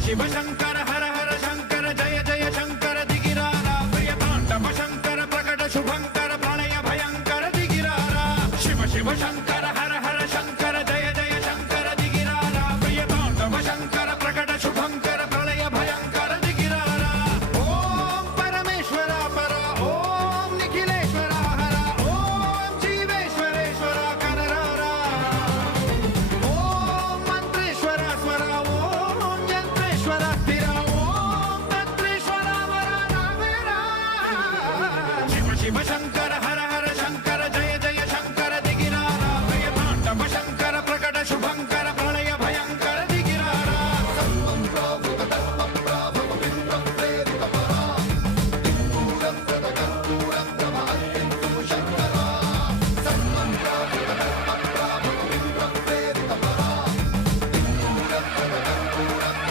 ಶಿವ ಶಂಕರ ಹರ ಹರ ಶಂಕರ ಜಯ ಜಯ ಶಂಕರ ದಿಗಿರಾರ ಪ್ರಿಯ ತಾಂಡವ ಶಂಕರ ಪ್ರಕಟ ಶುಭಂಕರ ಪ್ರಳಯ ಭಯಂಕರ ದಿಗಿರಾರ ಶಿವ ಶಿವ ಶಂಕರ